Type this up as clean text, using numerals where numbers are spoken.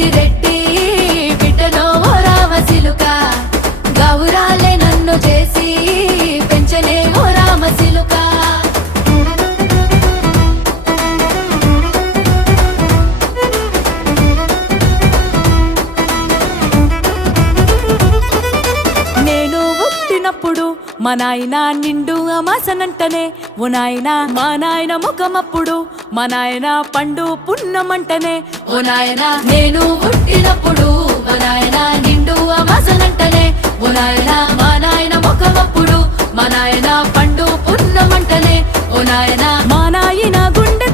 పెద్దిరెడ్డి బిడ్డలో ఓ రామసిలుక గౌరాలే నన్ను చేసి పెంచలే ఓ రామసిలుక నేను పుట్టినప్పుడు మా నాయన నిండు అమాసనంటనే ఓ నాయన మా నాయన ముఖమప్పుడు మా నాయన పండు పున్నమంటనే ఓ నాయన నేను పుట్టినప్పుడు మా నాయన నిండు అమాసనంటనే ఓ నాయన మా నాయన ముఖమప్పుడు మా నాయన పండు పున్నమంటనే ఓ నాయన మా నాయన గుండె